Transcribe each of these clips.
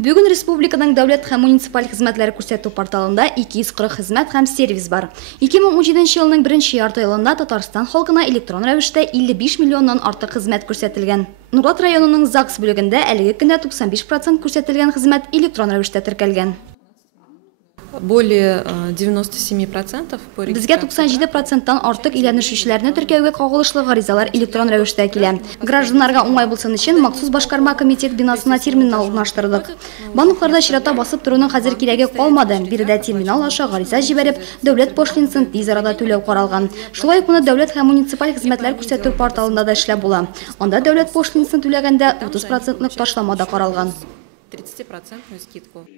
Бүген республиканың дәүләт һәм муниципаль хезмәтләре күрсәтү порталында 240 хезмәт һәм сервис бар. 2017 елның 1 ярты елында Татарстан халкына электрон рәвештә 55 миллионнан артык хезмәт күрсәтелгән. Нурлат районының ЗАГС бүлегендә әлеге көндә 95% күрсәтелгән хезмәт электрон рәвештә теркәлгән. Более 97% по Безгә 97%-тан артык иләнешүчеләрне теркәүгә кагылышлы гаризалар электрон рәвештә килә. Гражданнарга уңай булсын өчен махсус башкарма комитет бинасына терминал урнаштырдык. Банкларда чирата басып торуның хәзер кирәге калмады. Биредә терминал аша гариза җибәреп, дәүләт пошлинасын тиз арада түләү каралган. Шулай ук моны дәүләт һәм муниципаль хезмәтләр күрсәтү порталында да эшләп була. Анда дәүләт пошлинасын түләгәндә 30% ташлама да каралган. 30% скидку.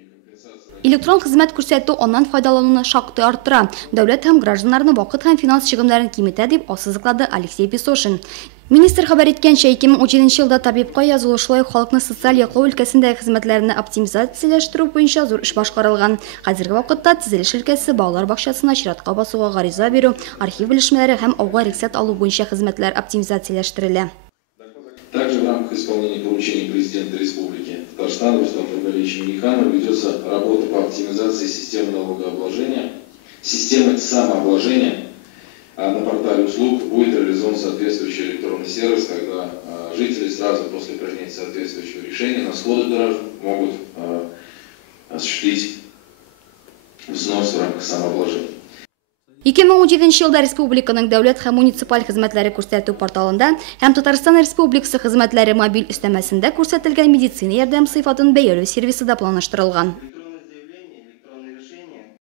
Электрон хезмәт күрсәтү аннан файдалануны шактый арттыра. Дәүләт һәм гражданнарны вакыт һәм финанс чыгымнарын киметә дип ассызыклады Алексей Песошин. Министр хәбәр иткәнчә, 2017 елда табибка язылу, шулай ук халыкны социаль яклау өлкәсендәге хезмәтләрне оптимизацияләштерү буенча зур эш башкарылган. Хәзерге вакытта төзелеш өлкәсе балалар бакчасына чиратка басуга гариза бирү, архив белешмәләре һәм ауга рөхсәт алу буенча хезмәтләр оптимизацияләштерелә. Также в рамках исполнения поручений президента Республики Татарстана Рустама Нургалиевича Минниханова ведется работа по оптимизации системы налогообложения, системы самообложения. На портале услуг будет реализован соответствующий электронный сервис, когда жители сразу после принятия соответствующего решения на сходы граждан могут осуществить взнос в рамках самообложения. 2017 елда республиканың дәүләт һәм муниципаль хезмәтләре күрсәтү порталында һәм Татарстан Республикасы хезмәтләре мобиль өстәмәсендә күрсәтелгән медицина ярдәм сыйфатын бәяләү сервисы да планлаштырылган.